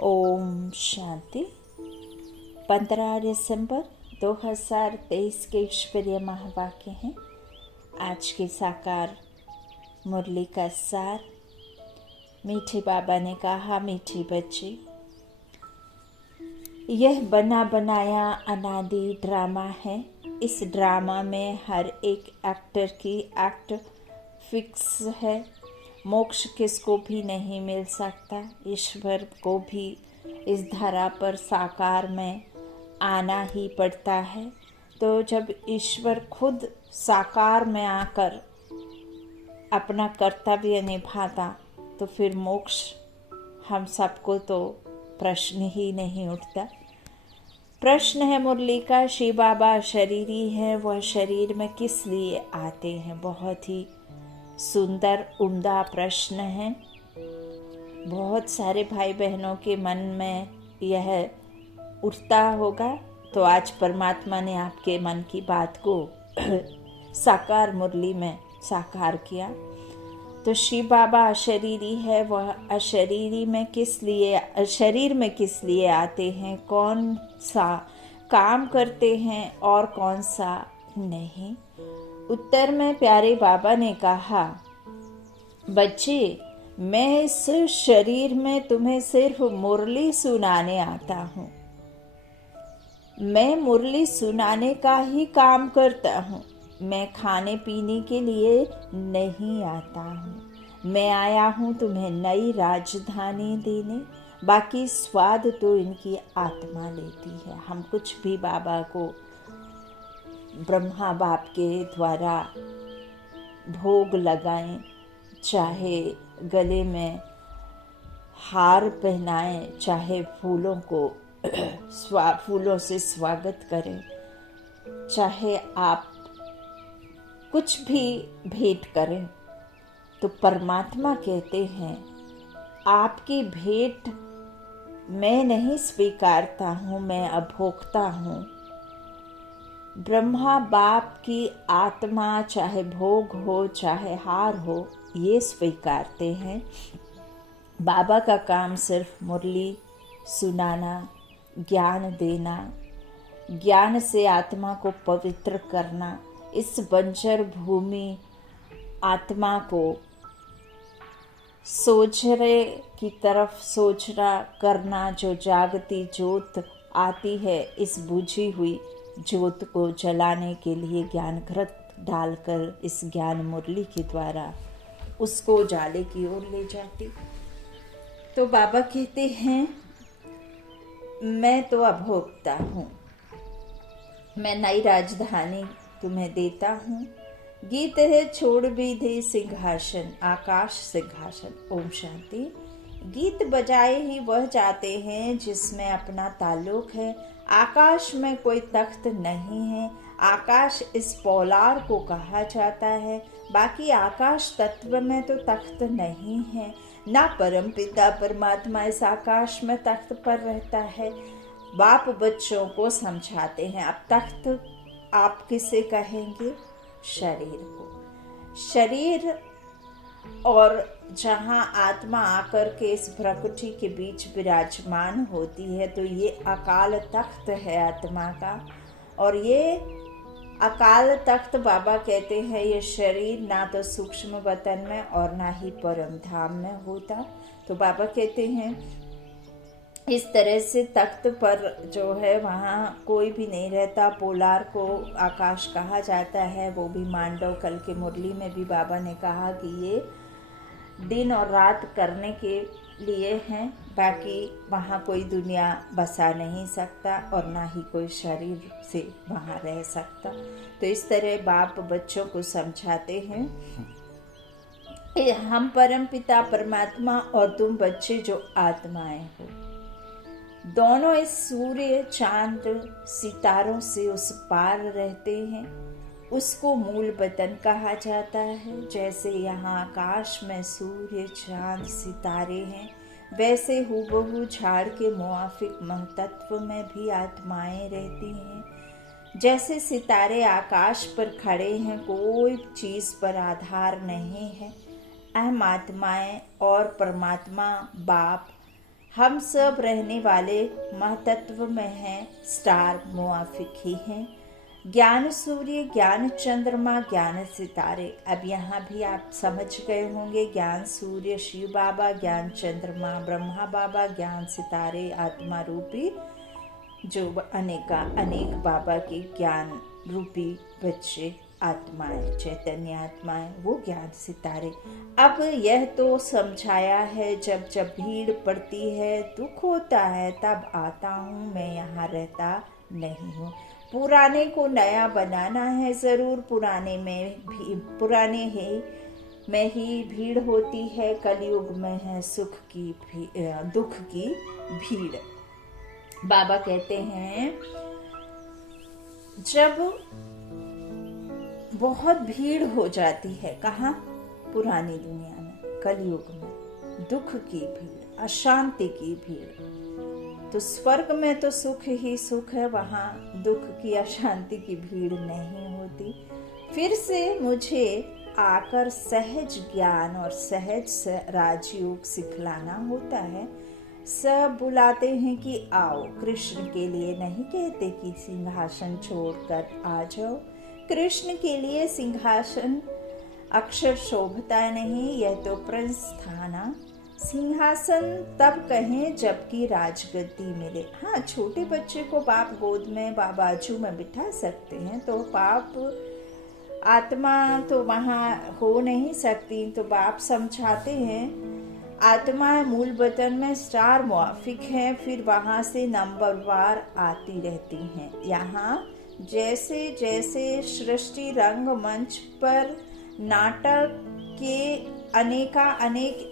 ओम शांति। 15 दिसंबर 2023 के ईश्वरीय महावाक्य हैं। आज की साकार मुरली का सार। मीठे बाबा ने कहा, मीठी बच्ची, यह बना बनाया अनादि ड्रामा है। इस ड्रामा में हर एक एक्टर की एक्ट फिक्स है। मोक्ष किसको भी नहीं मिल सकता। ईश्वर को भी इस धरा पर साकार में आना ही पड़ता है। तो जब ईश्वर खुद साकार में आकर अपना कर्तव्य निभाता तो फिर मोक्ष हम सबको तो प्रश्न ही नहीं उठता। प्रश्न है मुरली का, शिव बाबा शरीरी है, वह शरीर में किस लिए आते हैं। बहुत ही सुंदर उम्दा प्रश्न है। बहुत सारे भाई बहनों के मन में यह उठता होगा। तो आज परमात्मा ने आपके मन की बात को साकार मुरली में साकार किया। तो शिव बाबा अशरीरी है, वह अशरीरी में किस लिए, शरीर में किस लिए आते हैं, कौन सा काम करते हैं और कौन सा नहीं। उत्तर में प्यारे बाबा ने कहा, बच्चे, मैं इस शरीर में तुम्हें सिर्फ मुरली सुनाने आता हूँ। मैं मुरली सुनाने का ही काम करता हूँ। मैं खाने पीने के लिए नहीं आता हूँ। मैं आया हूँ तुम्हें नई राजधानी देने। बाकी स्वाद तो इनकी आत्मा लेती है। हम कुछ भी बाबा को ब्रह्मा बाप के द्वारा भोग लगाएं, चाहे गले में हार पहनाएं, चाहे फूलों को फूलों से स्वागत करें, चाहे आप कुछ भी भेंट करें, तो परमात्मा कहते हैं आपकी भेंट मैं नहीं स्वीकारता हूँ, मैं अभोक्ता हूँ। ब्रह्मा बाप की आत्मा चाहे भोग हो चाहे हार हो, ये स्वीकारते हैं। बाबा का काम सिर्फ मुरली सुनाना, ज्ञान देना, ज्ञान से आत्मा को पवित्र करना, इस बंजर भूमि आत्मा को सोचने की तरफ सोचना करना। जो जागती ज्योत आती है, इस बुझी हुई ज्योत को जलाने के लिए ज्ञान घृत डालकर इस ज्ञान मुरली के द्वारा उसको उजाले की ओर ले जाती। तो बाबा कहते हैं, मैं तो अभोक्ता हूँ, मैं नई राजधानी तुम्हें देता हूँ। गीत है छोड़ भी दे सिंहासन, आकाश सिंहासन। ओम शांति। गीत बजाए ही वह जाते हैं जिसमें अपना ताल्लुक है। आकाश में कोई तख्त नहीं है। आकाश इस पोलार को कहा जाता है। बाकी आकाश तत्व में तो तख्त नहीं है। ना परमपिता परमात्मा इस आकाश में तख्त पर रहता है। बाप बच्चों को समझाते हैं, अब तख्त आप किसे कहेंगे? शरीर को। शरीर और जहाँ आत्मा आकर के इस प्रकृति के बीच विराजमान होती है, तो ये अकाल तख्त है आत्मा का। और ये अकाल तख्त बाबा कहते हैं, ये शरीर ना तो सूक्ष्म वतन में और ना ही परम धाम में होता। तो बाबा कहते हैं इस तरह से तख्त पर जो है वहाँ कोई भी नहीं रहता। पोलार को आकाश कहा जाता है। वो भी मांडव कल के मुरली में भी बाबा ने कहा कि ये दिन और रात करने के लिए हैं। बाकी वहाँ कोई दुनिया बसा नहीं सकता और ना ही कोई शरीर से वहाँ रह सकता। तो इस तरह बाप बच्चों को समझाते हैं, हम परम पिता परमात्मा और तुम बच्चे जो आत्माएं हो, दोनों इस सूर्य चांद सितारों से उस पार रहते हैं। उसको मूल वतन कहा जाता है। जैसे यहाँ आकाश में सूर्य चांद सितारे हैं, वैसे हूबहू झाड़ के मुआफिक महतत्व में भी आत्माएं रहती हैं। जैसे सितारे आकाश पर खड़े हैं, कोई चीज़ पर आधार नहीं है। अहम आत्माएं और परमात्मा बाप हम सब रहने वाले महतत्व में हैं, स्टार मुआफिक ही हैं। ज्ञान सूर्य, ज्ञान चंद्रमा, ज्ञान सितारे। अब यहाँ भी आप समझ गए होंगे, ज्ञान सूर्य शिव बाबा, ज्ञान चंद्रमा ब्रह्मा बाबा, ज्ञान सितारे आत्मा रूपी जो अनेक बाबा के ज्ञान रूपी बच्चे आत्माएं, चैतन्य आत्माएं, वो ज्ञान सितारे। अब यह तो समझाया है, जब जब भीड़ पड़ती है, दुख होता है, तब आता हूँ, मैं यहाँ रहता नहीं हूँ। पुराने को नया बनाना है जरूर, पुराने में ही भीड़ होती है, कलयुग में है दुख की भीड़। बाबा कहते हैं जब बहुत भीड़ हो जाती है, कहाँ? पुरानी दुनिया में, कलयुग में, दुख की भीड़, अशांति की भीड़। तो स्वर्ग में तो सुख ही सुख है, वहाँ दुख की अशांति की भीड़ नहीं होती। फिर से मुझे आकर सहज ज्ञान और सहज राजयोग सिखलाना होता है। सब बुलाते हैं कि आओ, कृष्ण के लिए नहीं कहते कि सिंहासन छोड़कर आ जाओ। कृष्ण के लिए सिंहासन अक्षर शोभता नहीं, यह तो प्रिंस था ना। सिंहासन तब कहें जबकि राजगद्दी मिले। हाँ, छोटे बच्चे को बाप गोद में, बाजू में बिठा सकते हैं, तो बाप आत्मा तो वहाँ हो नहीं सकती, तो बाप समझाते हैं आत्मा मूल बतन में स्टार मुआफिक है, फिर वहाँ से नंबरवार आती रहती हैं। यहाँ जैसे जैसे सृष्टि रंगमंच पर नाटक के अनेक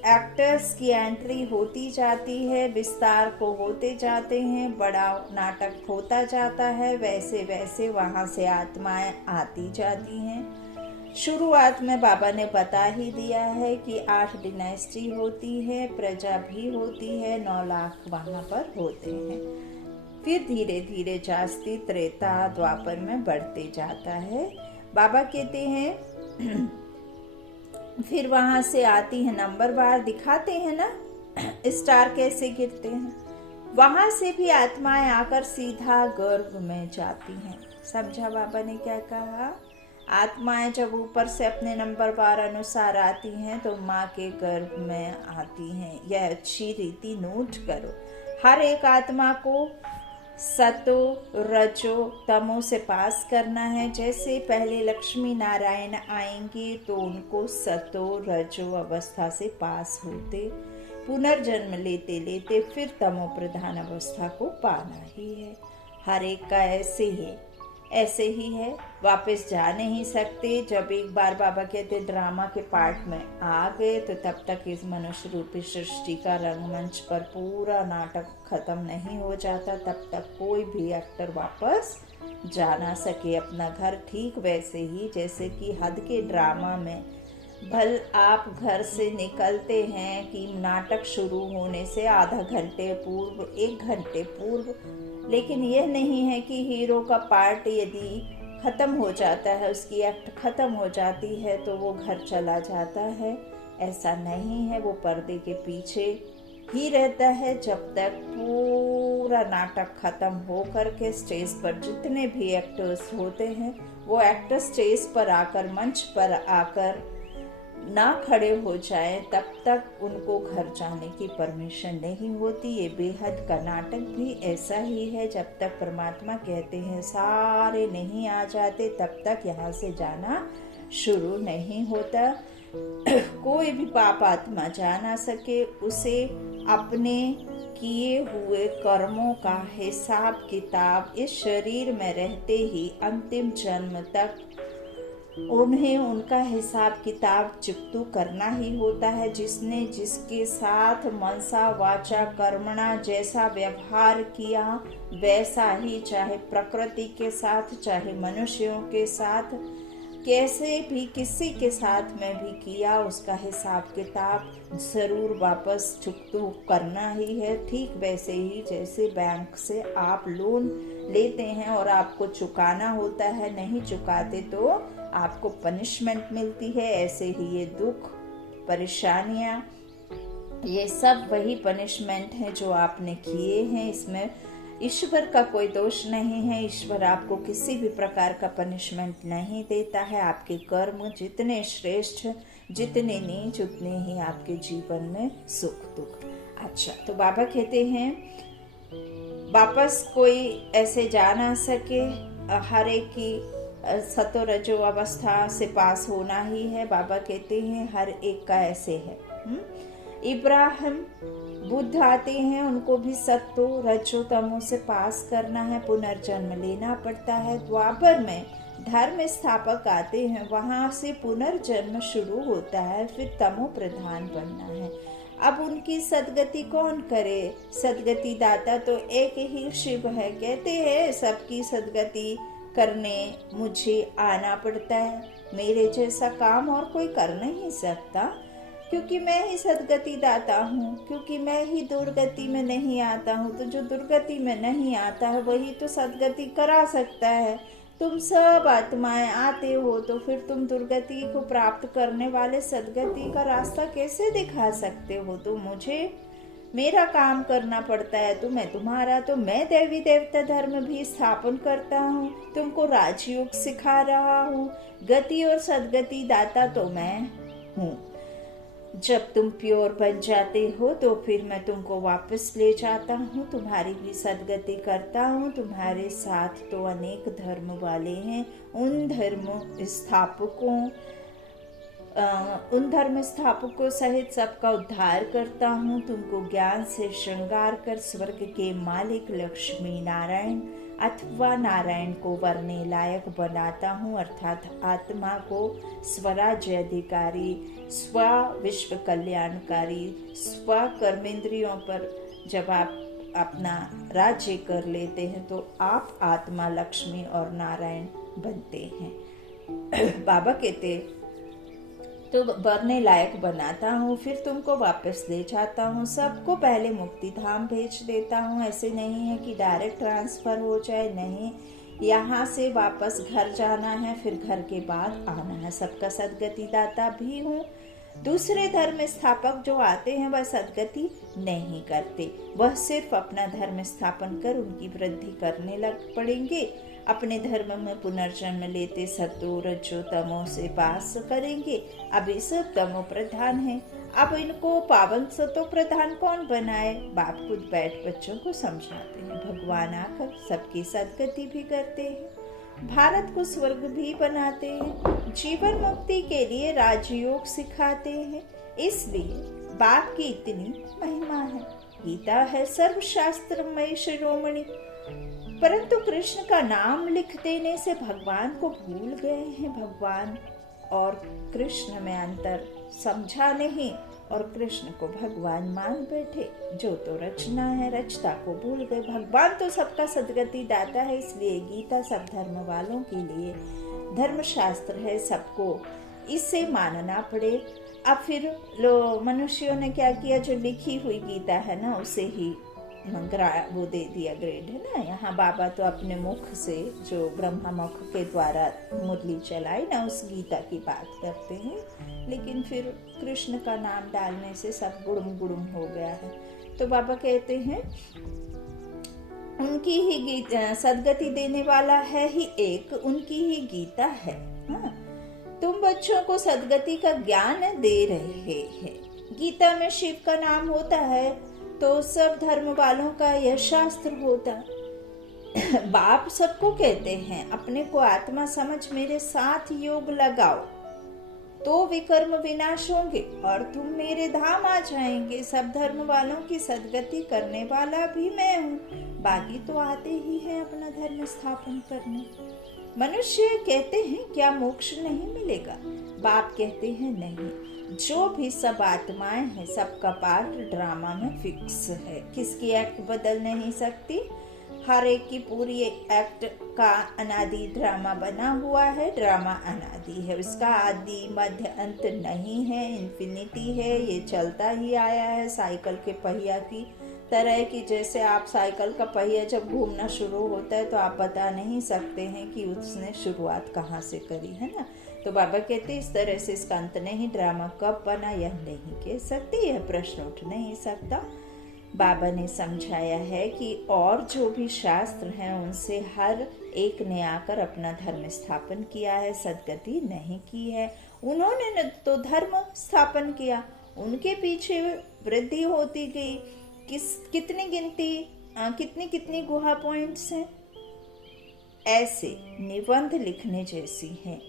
एक्टर्स की एंट्री होती जाती है, विस्तार को होते जाते हैं, बड़ा नाटक होता जाता है, वैसे वैसे वहाँ से आत्माएं आती जाती हैं। शुरुआत में बाबा ने बता ही दिया है कि 8 डिनेस्टी होती है, प्रजा भी होती है, 9 लाख वहाँ पर होते हैं। फिर धीरे धीरे जास्ती त्रेता द्वापर में बढ़ते जाता है। बाबा कहते हैं फिर वहां से आती है नंबरवार, दिखाते हैं ना स्टार कैसे गिरते हैं। वहां से भी आत्माएं आकर सीधा गर्भ में जाती हैं। समझा बाबा ने क्या कहा? आत्माएं जब ऊपर से अपने नंबरवार अनुसार आती हैं तो माँ के गर्भ में आती हैं। यह अच्छी रीति नोट करो। हर एक आत्मा को सतो रजो तमो से पास करना है। जैसे पहले लक्ष्मी नारायण आएंगे तो उनको सतो रजो अवस्था से पास होते, पुनर्जन्म लेते लेते फिर तमो प्रधान अवस्था को पाना ही है। हर एक का ऐसे ही है, वापस जा नहीं सकते। जब एक बार बाबा कहते ड्रामा के पार्ट में आ गए तो तब तक इस मनुष्य रूपी सृष्टि का रंगमंच पर पूरा नाटक खत्म नहीं हो जाता, तब तक कोई भी एक्टर वापस जा ना सके अपना घर। ठीक वैसे ही जैसे कि हद के ड्रामा में भल आप घर से निकलते हैं कि नाटक शुरू होने से आधा घंटे पूर्व, 1 घंटे पूर्व, लेकिन यह नहीं है कि हीरो का पार्ट यदि खत्म हो जाता है, उसकी एक्ट खत्म हो जाती है तो वो घर चला जाता है। ऐसा नहीं है, वो पर्दे के पीछे ही रहता है जब तक पूरा नाटक खत्म हो करके स्टेज पर जितने भी एक्टर्स होते हैं वो एक्टर स्टेज पर आकर, मंच पर आकर ना खड़े हो जाए तब तक उनको घर जाने की परमिशन नहीं होती। ये बेहद का नाटक भी ऐसा ही है। जब तक परमात्मा कहते हैं सारे नहीं आ जाते तब तक यहाँ से जाना शुरू नहीं होता। कोई भी पाप आत्मा जा ना सके, उसे अपने किए हुए कर्मों का हिसाब किताब इस शरीर में रहते ही अंतिम जन्म तक उन्हें उनका हिसाब किताब चुकतू करना ही होता है। जिसने जिसके साथ मनसा वाचा कर्मणा जैसा व्यवहार किया वैसा ही, चाहे प्रकृति के साथ चाहे मनुष्यों के साथ, कैसे भी किसी के साथ में भी किया, उसका हिसाब किताब जरूर वापस चुकतू करना ही है। ठीक वैसे ही जैसे बैंक से आप लोन लेते हैं और आपको चुकाना होता है, नहीं चुकाते तो आपको पनिशमेंट मिलती है, ऐसे ही ये दुख परेशानियां ये सब वही पनिशमेंट है जो आपने किए हैं। इसमें ईश्वर का कोई दोष नहीं है। ईश्वर आपको किसी भी प्रकार का पनिशमेंट नहीं देता है। आपके कर्म जितने श्रेष्ठ, जितने नीच, उतने ही आपके जीवन में सुख दुख। अच्छा, तो बाबा कहते हैं वापस कोई ऐसे जा ना सके, हर एक की सतो रजो अवस्था से पास होना ही है। बाबा कहते हैं हर एक का ऐसे है। इब्राहिम बुद्ध आते हैं, उनको भी सत्तो रजो तमो से पास करना है, पुनर्जन्म लेना पड़ता है। द्वापर में धर्म स्थापक आते हैं, वहां से पुनर्जन्म शुरू होता है, फिर तमो प्रधान बनना है। अब उनकी सदगति कौन करे? सदगति दाता तो एक ही शिव है। कहते हैं सबकी सदगति करने मुझे आना पड़ता है, मेरे जैसा काम और कोई कर नहीं सकता, क्योंकि मैं ही सदगति दाता हूँ, क्योंकि मैं ही दुर्गति में नहीं आता हूँ। तो जो दुर्गति में नहीं आता है वही तो सदगति करा सकता है। तुम सब आत्माएं आते हो, तो फिर तुम दुर्गति को प्राप्त करने वाले सदगति का रास्ता कैसे दिखा सकते हो? तो मुझे मेरा काम करना पड़ता है, तो मैं तुम्हारा, तो मैं देवी देवता धर्म भी स्थापन करता हूँ, तुमको राजयोग सिखा रहा हूँ। गति और सदगति दाता तो मैं हूँ। जब तुम प्योर बन जाते हो तो फिर मैं तुमको वापस ले जाता हूँ, तुम्हारी भी सदगति करता हूँ। तुम्हारे साथ तो अनेक धर्म वाले हैं, उन धर्म स्थापकों सहित सबका उद्धार करता हूँ। तुमको ज्ञान से श्रृंगार कर स्वर्ग के मालिक लक्ष्मी नारायण अथवा नारायण को वरने लायक बनाता हूँ, अर्थात आत्मा को स्वराज्य अधिकारी, स्व विश्व कल्याणकारी, स्व कर्मेंद्रियों पर जब आप अपना राज्य कर लेते हैं तो आप आत्मा लक्ष्मी और नारायण बनते हैं। बाबा कहते तो वरने लायक बनाता हूँ, फिर तुमको वापस ले जाता हूँ, सबको पहले मुक्ति धाम भेज देता हूँ। ऐसे नहीं है कि डायरेक्ट ट्रांसफर हो जाए, नहीं, यहाँ से वापस घर जाना है, फिर घर के बाद आना है। सबका सदगति दाता भी हूँ। दूसरे धर्म स्थापक जो आते हैं वह सदगति नहीं करते, वह सिर्फ अपना धर्म स्थापन कर उनकी वृद्धि करने लग पड़ेंगे। अपने धर्म में पुनर्जन्म लेते सतो रजो तमो से पास करेंगे। अभी सब तमो प्रधान है, अब इनको पावन सतो प्रधान कौन बनाए? बाप खुद बैठ बच्चों को समझाते हैं। भगवान आकर सबकी सदगति भी करते हैं, भारत को स्वर्ग भी बनाते हैं, जीवन मुक्ति के लिए राजयोग सिखाते हैं। इसलिए बाप की इतनी महिमा है। गीता है सर्वशास्त्रमय शिरोमणि, परंतु कृष्ण का नाम लिख देने से भगवान को भूल गए हैं। भगवान और कृष्ण में अंतर समझा नहीं और कृष्ण को भगवान मान बैठे। जो तो रचना है, रचता को भूल गए। भगवान तो सबका सदगति दाता है, इसलिए गीता सब धर्म वालों के लिए धर्मशास्त्र है, सबको इसे मानना पड़े। अब फिर मनुष्यों ने क्या किया, जो लिखी हुई गीता है ना उसे ही वो दे दिया ग्रेड, है ना। यहाँ बाबा तो अपने मुख से जो ब्रह्मा मुख के द्वारा मुरली चलाई ना, उस गीता की बात करते हैं, लेकिन फिर कृष्ण का नाम डालने से सब गुड़म गुड़म हो गया है। तो बाबा कहते हैं उनकी ही गीता सदगति देने वाला है ही एक, उनकी ही गीता है। हाँ, तुम बच्चों को सदगति का ज्ञान दे रहे हैं। गीता में शिव का नाम होता है तो सब धर्म वालों का यह शास्त्र होता। बाप सबको कहते हैं अपने को आत्मा समझ मेरे साथ योग लगाओ तो विकर्म विनाश होंगे और तुम मेरे धाम आ जाएंगे। सब धर्म वालों की सदगति करने वाला भी मैं हूँ, बाकी तो आते ही हैं अपना धर्म स्थापन करने। मनुष्य कहते हैं क्या मोक्ष नहीं मिलेगा? बाप कहते हैं नहीं, जो भी सब आत्माएं हैं सबका पार्ट ड्रामा में फिक्स है, किसकी एक्ट बदल नहीं सकती। हर एक की पूरी एक्ट का अनादि ड्रामा बना हुआ है। ड्रामा अनादि है, उसका आदि मध्य अंत नहीं है, इन्फिनिटी है। ये चलता ही आया है साइकिल के पहिया की तरह कि जैसे आप साइकिल का पहिया जब घूमना शुरू होता है तो आप बता नहीं सकते हैं कि उसने शुरुआत कहाँ से करी, है ना। तो तो बाबा कहते इस तरह से इसका अंत नहीं, ड्रामा कब बना यह नहीं कह सकते, यह प्रश्न उठ नहीं सकता। बाबा ने समझाया है कि और जो भी शास्त्र हैं उनसे हर एक ने आकर अपना धर्म स्थापन किया है, सदगति नहीं की है। उन्होंने तो धर्म स्थापन किया, उनके पीछे वृद्धि होती गई। कितनी कितनी गुहा पॉइंट्स हैं, ऐसे निबंध लिखने जैसी हैं।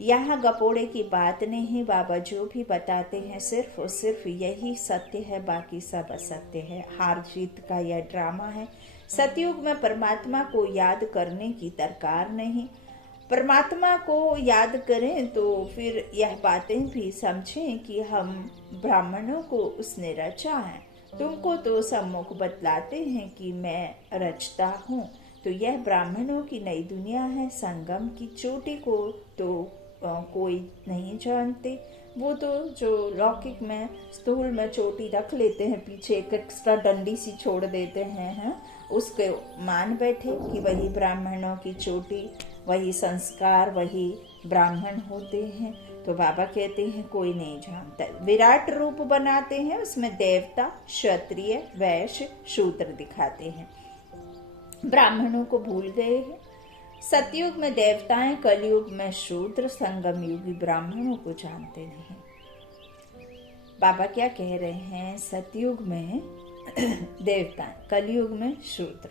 यहाँ गपोड़े की बात नहीं, बाबा जो भी बताते हैं सिर्फ और सिर्फ यही सत्य है, बाकी सब असत्य है। हार जीत का यह ड्रामा है। सतयुग में परमात्मा को याद करने की दरकार नहीं। परमात्मा को याद करें तो फिर यह बातें भी समझें कि हम ब्राह्मणों को उसने रचा है। तुमको तो सम्मुख बतलाते हैं कि मैं रचता हूँ, तो यह ब्राह्मणों की नई दुनिया है। संगम की चोटी को तो कोई नहीं जानते। वो तो जो लौकिक में स्थूल में चोटी रख लेते हैं, पीछे एक एक्स्ट्रा डंडी सी छोड़ देते हैं, उसके मान बैठे कि वही ब्राह्मणों की चोटी, वही संस्कार, वही ब्राह्मण होते हैं। तो बाबा कहते हैं कोई नहीं जानता। विराट रूप बनाते हैं, उसमें देवता, क्षत्रिय, वैश्य, शूद्र दिखाते हैं। ब्राह्मणों को भूल गए हैं। सतयुग में देवताएं, कलयुग में शूद्र, संगम युगी ब्राह्मणों को जानते नहीं। बाबा क्या कह रहे हैं? सतयुग में देवताएं, कलयुग में शूद्र,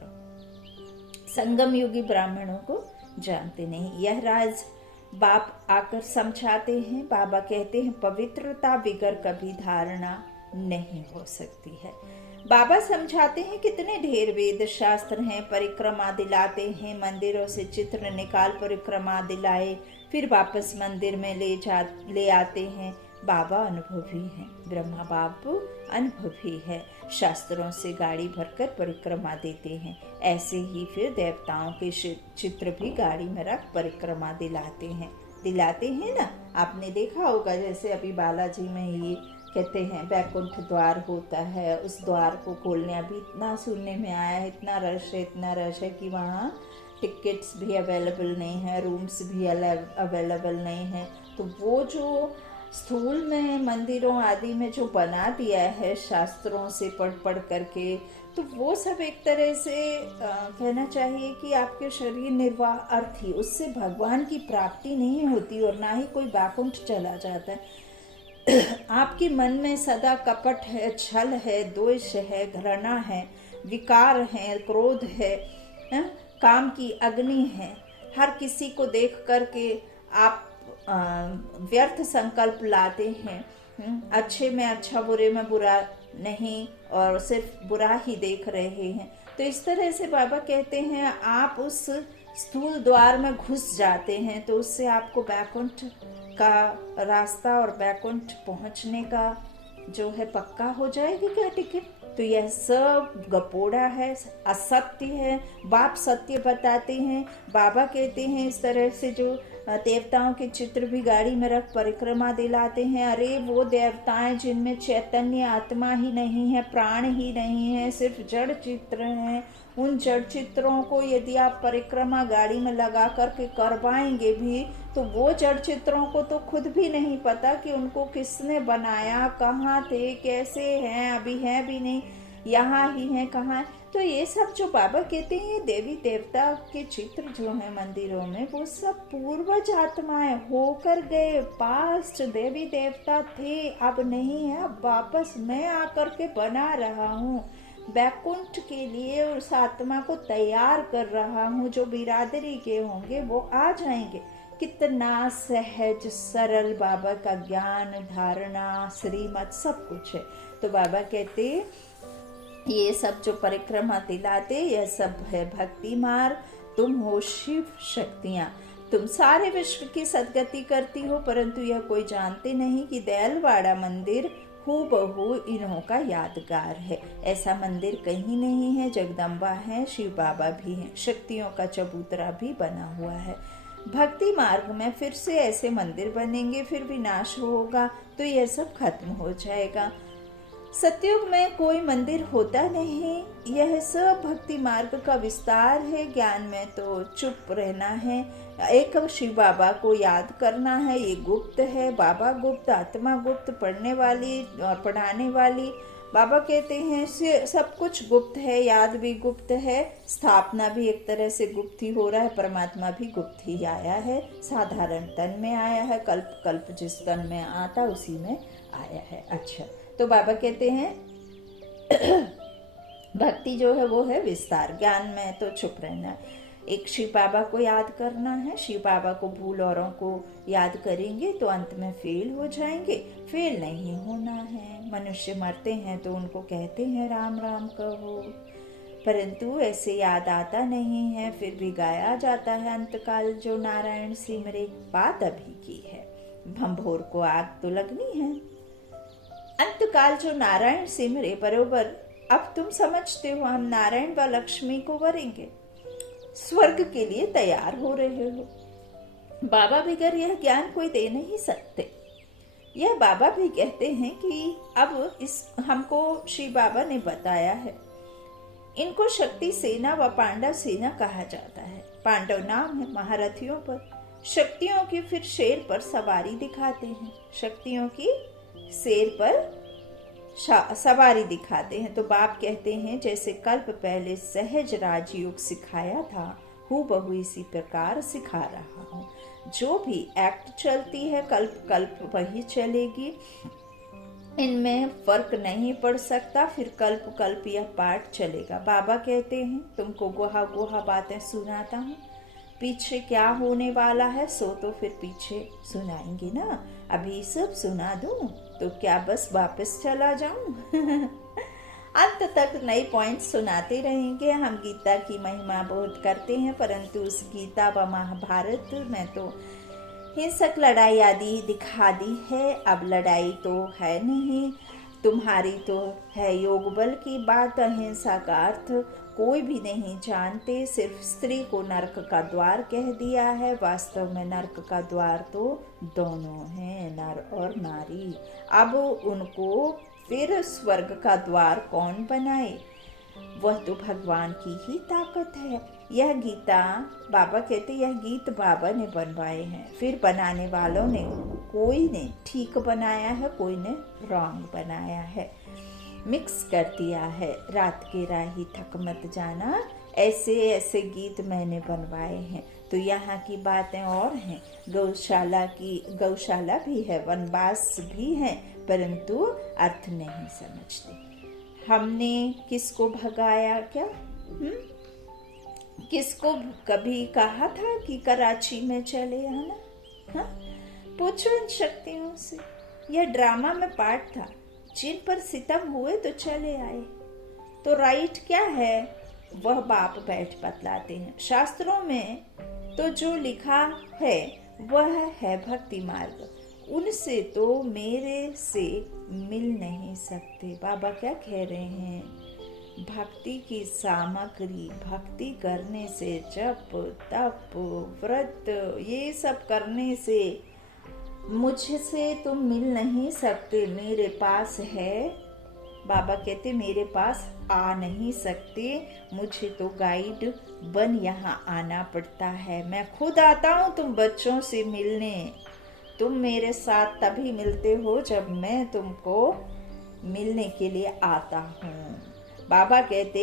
संगम युगी ब्राह्मणों को जानते नहीं। यह राज बाप आकर समझाते हैं। बाबा कहते हैं पवित्रता बिगर कभी धारणा नहीं हो सकती है। बाबा समझाते हैं कितने ढेर वेद शास्त्र हैं, परिक्रमा दिलाते हैं, मंदिरों से चित्र निकाल परिक्रमा दिलाए, फिर वापस मंदिर में ले आते हैं। बाबा अनुभवी हैं, ब्रह्मा बाबू अनुभवी है, शास्त्रों से गाड़ी भरकर परिक्रमा देते हैं। ऐसे ही फिर देवताओं के चित्र भी गाड़ी में रख परिक्रमा दिलाते हैं ना। आपने देखा होगा, जैसे अभी बालाजी में ये कहते हैं वैकुंठ द्वार होता है, उस द्वार को खोलने अभी इतना सुनने में आया है, इतना रश है कि वहाँ टिकट्स भी अवेलेबल नहीं है, रूम्स भी अवेलेबल नहीं है। तो वो जो स्थूल में मंदिरों आदि में जो बना दिया है शास्त्रों से पढ़ करके, तो वो सब एक तरह से कहना चाहिए कि आपके शरीर निर्वाह अर्थी, उससे भगवान की प्राप्ति नहीं होती और ना ही कोई वैकुंठ चला जाता है। आपके मन में सदा कपट है, छल है, द्वेष है, घृणा है, विकार है, क्रोध है, काम की अग्नि है। हर किसी को देख करके आप व्यर्थ संकल्प लाते हैं। अच्छे में अच्छा, बुरे में बुरा नहीं, और सिर्फ बुरा ही देख रहे हैं। तो इस तरह से बाबा कहते हैं आप उस स्थूल द्वार में घुस जाते हैं, तो उससे आपको वैकुंठ का रास्ता और वैकुंठ पहुंचने का जो है पक्का हो जाएगी क्या टिकट। तो यह सब गपोड़ा है, असत्य है। बाप सत्य बताते हैं। बाबा कहते हैं इस तरह से जो देवताओं के चित्र भी गाड़ी में रख परिक्रमा दिलाते हैं। अरे वो देवताएं जिनमें चैतन्य आत्मा ही नहीं है, प्राण ही नहीं है, सिर्फ जड़ चित्र हैं, उन जड़ चित्रों को यदि आप परिक्रमा गाड़ी में लगा करके करवाएंगे भी, तो वो जड़ चित्रों को तो खुद भी नहीं पता कि उनको किसने बनाया, कहाँ थे, कैसे हैं, अभी हैं भी नहीं, यहाँ ही हैं, कहाँ। तो ये सब जो बाबा कहते हैं देवी देवता के चित्र जो है मंदिरों में, वो सब पूर्वज आत्माएं होकर गए, पास्ट देवी देवता थे, अब नहीं है, अब वापस मैं आकर के बना रहा हूँ, वैकुंठ के लिए उस आत्मा को तैयार कर रहा हूँ। जो बिरादरी के होंगे वो आ जाएंगे। कितना सहज सरल बाबा का ज्ञान, धारणा, श्रीमत सब कुछ है। तो बाबा कहते ये सब जो परिक्रमा दिलाते, यह सब है भक्ति मार्ग। तुम हो शिव शक्तियाँ, तुम सारे विश्व की सदगति करती हो, परंतु यह कोई जानते नहीं कि दयालवाड़ा मंदिर हूबहू इन्हों का यादगार है। ऐसा मंदिर कहीं नहीं है। जगदम्बा है, शिव बाबा भी हैं, शक्तियों का चबूतरा भी बना हुआ है। भक्ति मार्ग में फिर से ऐसे मंदिर बनेंगे, फिर विनाश होगा, तो यह सब खत्म हो जाएगा। सतयुग में कोई मंदिर होता नहीं, यह सब भक्ति मार्ग का विस्तार है। ज्ञान में तो चुप रहना है, एक शिव बाबा को याद करना है, ये गुप्त है। बाबा गुप्त, आत्मा गुप्त, पढ़ने वाली और पढ़ाने वाली। बाबा कहते हैं सब कुछ गुप्त है, याद भी गुप्त है, स्थापना भी एक तरह से गुप्त ही हो रहा है। परमात्मा भी गुप्त ही आया है, साधारण तन में आया है, कल्प कल्प जिस तन में आता उसी में आया है। अच्छा, तो बाबा कहते हैं भक्ति जो है वो है विस्तार, ज्ञान में तो चुप रहना है। एक शिव बाबा को याद करना है, शिव बाबा को भूल औरों को याद करेंगे तो अंत में फेल हो जाएंगे। फेल नहीं होना है। मनुष्य मरते हैं तो उनको कहते हैं राम राम कहो, परंतु ऐसे याद आता नहीं है, फिर भी गाया जाता है अंतकाल जो नारायण सिमरे। बात अभी की है, भंभोर को आग तो लगनी है। अंतकाल जो नारायण सिमरे बरोबर। अब तुम समझते हो हम नारायण व लक्ष्मी को वरेंगे, स्वर्ग के लिए तैयार हो रहे हो। बाबा बगैर यह ज्ञान कोई दे नहीं सकते। यह बाबा भी कहते हैं कि अब इस हमको श्री बाबा ने बताया है। इनको शक्ति सेना व पांडव सेना कहा जाता है। पांडव नाम है महारथियों पर, शक्तियों की फिर शेर पर सवारी दिखाते हैं। शक्तियों की शेर पर सवारी दिखाते हैं। तो बाप कहते हैं जैसे कल्प पहले सहज राजयोग सिखाया था, हूबहू इसी प्रकार सिखा रहा हूँ। जो भी एक्ट चलती है कल्प कल्प वही चलेगी, इनमें फर्क नहीं पड़ सकता। फिर कल्प कल्प यह पाठ चलेगा। बाबा कहते हैं तुमको गुहा गुहा बातें सुनाता हूँ, पीछे क्या होने वाला है सो तो फिर पीछे सुनाएंगे ना। अभी सब सुना दूं तो क्या बस वापस चला जाऊं? अंत तक नए पॉइंट सुनाते रहेंगे। हम गीता की महिमा बहुत करते हैं, परंतु उस गीता व महाभारत में तो हिंसक लड़ाई आदि दिखा दी है। अब लड़ाई तो है नहीं, तुम्हारी तो है योग बल की बात। अहिंसा का अर्थ कोई भी नहीं जानते, सिर्फ स्त्री को नरक का द्वार कह दिया है। वास्तव में नरक का द्वार तो दोनों हैं, नर और नारी। अब उनको फिर स्वर्ग का द्वार कौन बनाए? वह तो भगवान की ही ताकत है। यह गीता बाबा कहते यह गीत बाबा ने बनवाए हैं। फिर बनाने वालों ने, कोई ने ठीक बनाया है, कोई ने रॉन्ग बनाया है, मिक्स कर दिया है। रात के राही थक मत जाना, ऐसे ऐसे गीत मैंने बनवाए हैं। तो यहाँ की बातें और हैं, गौशाला भी है, वनवास भी है, परंतु अर्थ नहीं समझते। हमने किसको भगाया क्या? किसको कभी कहा था कि कराची में चले आना? हाँ, पूछो इन शक्तियों से। यह ड्रामा में पार्ट था, जिन पर सितम हुए तो चले आए। तो राइट क्या है वह बाप बैठ बतलाते हैं। शास्त्रों में तो जो लिखा है वह है भक्ति मार्ग, उनसे तो मेरे से मिल नहीं सकते। बाबा क्या कह रहे हैं? भक्ति की सामग्री, भक्ति करने से, जप तप व्रत ये सब करने से मुझसे तुम मिल नहीं सकते, मेरे पास है। बाबा कहते मेरे पास आ नहीं सकते, मुझे तो गाइड बन यहाँ आना पड़ता है। मैं खुद आता हूँ तुम बच्चों से मिलने। तुम मेरे साथ तभी मिलते हो जब मैं तुमको मिलने के लिए आता हूँ। बाबा कहते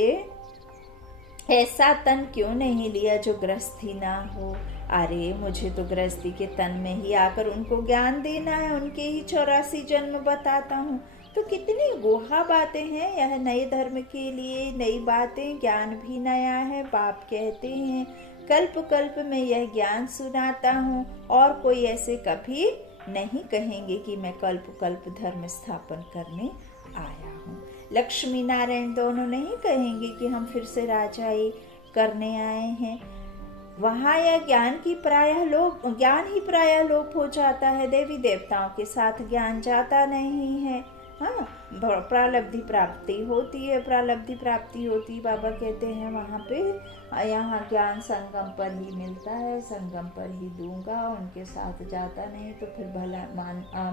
ऐसा तन क्यों नहीं लिया जो गृहस्थी ना हो? अरे मुझे तो गृहस्थी के तन में ही आकर उनको ज्ञान देना है, उनके ही 84 जन्म बताता हूँ। तो कितनी गुहा बातें हैं। यह नए धर्म के लिए नई बातें, ज्ञान भी नया है। बाप कहते हैं कल्प कल्प में यह ज्ञान सुनाता हूँ, और कोई ऐसे कभी नहीं कहेंगे कि मैं कल्प कल्प धर्म स्थापन करने आया हूँ। लक्ष्मी नारायण दोनों नहीं कहेंगे कि हम फिर से राजाई करने आए हैं। वहाँ यह ज्ञान ही प्रायः लोप हो जाता है। देवी देवताओं के साथ ज्ञान जाता नहीं है। हाँ, प्रालब्धि प्राप्ति होती है, बाबा कहते हैं वहाँ पे। यहाँ ज्ञान संगम पर ही मिलता है, संगम पर ही दूंगा, उनके साथ जाता नहीं तो फिर भला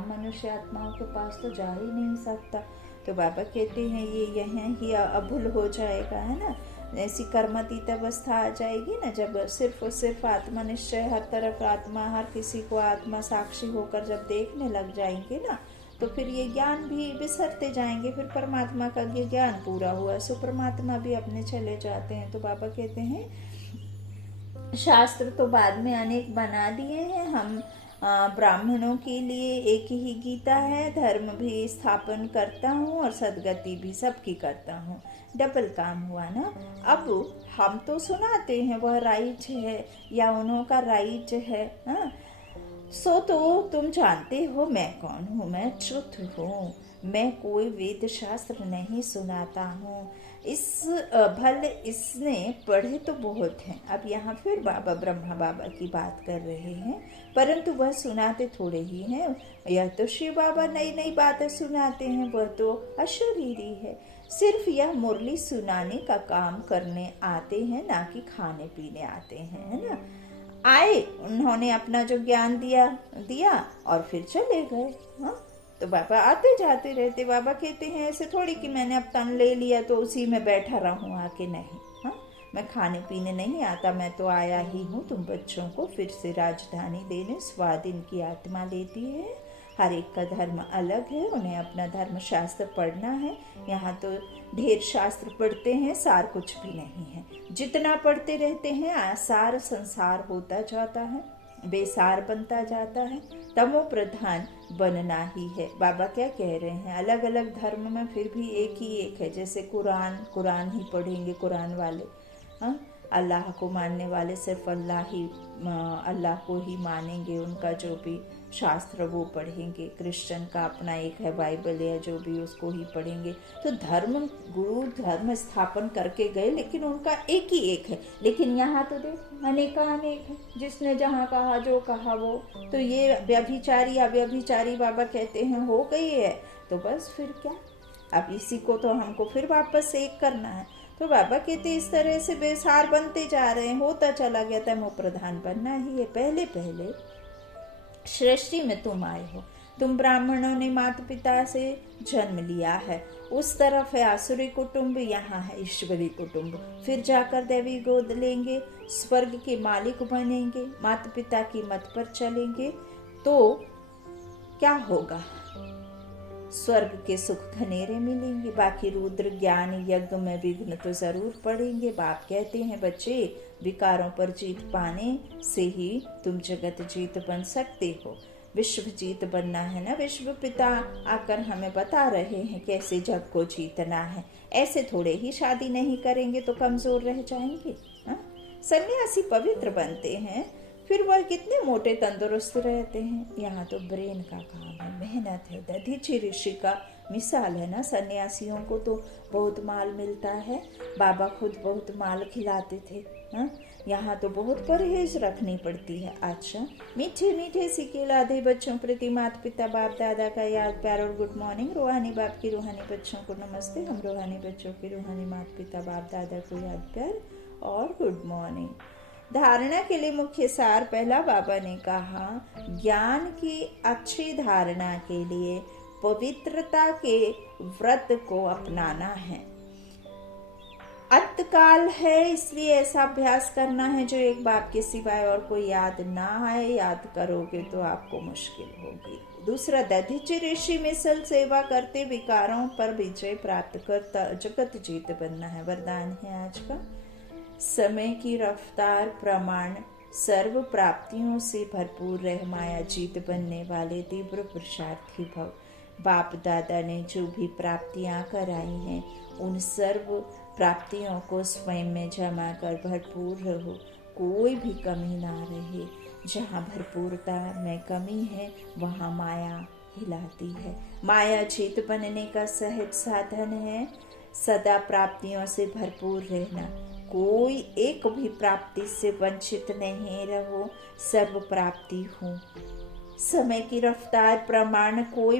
मनुष्य आत्माओं के पास तो जा ही नहीं सकता। तो बाबा कहते हैं ये यहाँ ही अभुल हो जाएगा, है ना। ऐसी कर्मातीत अवस्था आ जाएगी ना, जब सिर्फ और सिर्फ आत्मा निश्चय, हर तरफ आत्मा, हर किसी को आत्मा साक्षी होकर जब देखने लग जाएंगे ना, तो फिर ये ज्ञान भी बिसरते जाएंगे। फिर परमात्मा का ये ज्ञान पूरा हुआ, सो परमात्मा भी अपने चले जाते हैं। तो बाबा कहते हैं शास्त्र तो बाद में अनेक बना दिए हैं, हम ब्राह्मणों के लिए एक ही गीता है, धर्म भी स्थापन करता हूँ और सदगति भी सबकी करता हूँ। डबल काम हुआ ना। अब हम तो सुनाते हैं वह राइट है या उन्हों का राइट है, हाँ। सो तो तुम जानते हो मैं कौन हूँ, मैं ट्रुथ हूँ, मैं कोई वेद शास्त्र नहीं सुनाता हूँ। इस भले इसने पढ़े तो बहुत हैं। अब यहाँ फिर बाबा ब्रह्मा बाबा की बात कर रहे हैं, परंतु वह सुनाते थोड़े ही हैं। यह तो शिव बाबा नई नई बातें सुनाते हैं, वह तो अशरीरी है। सिर्फ यह मुरली सुनाने का काम करने आते हैं, ना कि खाने पीने आते हैं, है ना। आए, उन्होंने अपना जो ज्ञान दिया और फिर चले गए, हाँ। तो बाबा आते जाते रहते। बाबा कहते हैं ऐसे थोड़ी कि मैंने अब तन ले लिया तो उसी में बैठा रहूं आके, नहीं, हाँ। मैं खाने पीने नहीं आता, मैं तो आया ही हूँ तुम बच्चों को फिर से राजधानी देने। स्वाद इनकी आत्मा लेती है। हर एक का धर्म अलग है, उन्हें अपना धर्म शास्त्र पढ़ना है। यहाँ तो ढेर शास्त्र पढ़ते हैं, सार कुछ भी नहीं है। जितना पढ़ते रहते हैं आसार संसार होता जाता है, बेसार बनता जाता है। तमो प्रधान बनना ही है। बाबा क्या कह रहे हैं, अलग अलग धर्म में फिर भी एक ही एक है। जैसे कुरान ही पढ़ेंगे कुरान वाले, हाँ। अल्लाह को मानने वाले सिर्फ अल्लाह को ही मानेंगे, उनका जो भी शास्त्र वो पढ़ेंगे। क्रिश्चियन का अपना एक है बाइबल है, जो भी उसको ही पढ़ेंगे। तो गुरु धर्म स्थापन करके गए, लेकिन उनका एक ही एक है। लेकिन यहाँ तो देख अनेक है, जिसने जहाँ कहा जो कहा वो। तो ये अव्यभिचारी बाबा कहते हैं हो गई है, तो बस फिर क्या, अब इसी को तो हमको फिर वापस एक करना है। तो बाबा कहते इस तरह से बेसार बनते जा रहे हैं, होता चला गया। तमो प्रधान बनना ही है। पहले सृष्टि में तुम आए हो, तुम ब्राह्मणों ने माता पिता से जन्म लिया है। उस तरफ है आसुरी कुटुंब, यहाँ है ईश्वरी कुटुंब। फिर जाकर दैवी गोद लेंगे, स्वर्ग के मालिक बनेंगे, माता पिता की मत पर चलेंगे, तो क्या होगा, स्वर्ग के सुख घनेरे मिलेंगे। बाकी रुद्र ज्ञान यज्ञ में विघ्न तो जरूर पड़ेंगे। बाप कहते हैं बच्चे, विकारों पर जीत पाने से ही तुम जगत जीत बन सकते हो। विश्व जीत बनना है ना। विश्व पिता आकर हमें बता रहे हैं कैसे जग को जीतना है। ऐसे थोड़े ही शादी नहीं करेंगे तो कमजोर रह जाएंगे, हाँ? सन्यासी पवित्र बनते हैं, फिर वह कितने मोटे तंदुरुस्त रहते हैं। यहाँ तो ब्रेन का काम है, मेहनत है। दधीचि ऋषि का मिसाल है ना। सन्यासियों को तो बहुत माल मिलता है, बाबा खुद बहुत माल खिलाते थे, हाँ? यहाँ तो बहुत परहेज रखनी पड़ती है। अच्छा, मीठे मीठे सिके लादे बच्चों प्रति माता पिता बाप दादा का याद प्यार और गुड मॉर्निंग। रूहानी बाप की रूहानी बच्चों को नमस्ते। हम रूहानी बच्चों की रूहानी माता पिता बाप दादा को याद प्यार और गुड मॉर्निंग। धारणा के लिए मुख्य सार पहला बाबा ने कहा, ज्ञान की अच्छी धारणा के लिए पवित्रता के व्रत को अपनाना है। अंतकाल है, इसलिए ऐसा अभ्यास करना है जो एक बाप के सिवाय और कोई याद ना आए। याद करोगे तो आपको मुश्किल होगी। दूसरा, दधीचि ऋषि मिसल सेवा करते विकारों पर विजय प्राप्त कर जगत जीत बनना है। वरदान है आज का। समय की रफ्तार प्रमाण सर्व प्राप्तियों से भरपूर रह माया जीत बनने वाले तीव्र पुरुषार्थी भव। बाप दादा ने जो भी प्राप्तियां कराई हैं, उन सर्व प्राप्तियों को स्वयं में जमा कर भरपूर रहो, कोई भी कमी ना रहे। जहाँ भरपूरता में कमी है वहाँ माया हिलाती है। माया जीत बनने का सहज साधन है। सदा प्राप्तियों से भरपूर रहना, कोई एक भी प्राप्ति से वंचित नहीं रहो, सर्व प्राप्ति हो। समय की रफ्तार प्रमाण कोई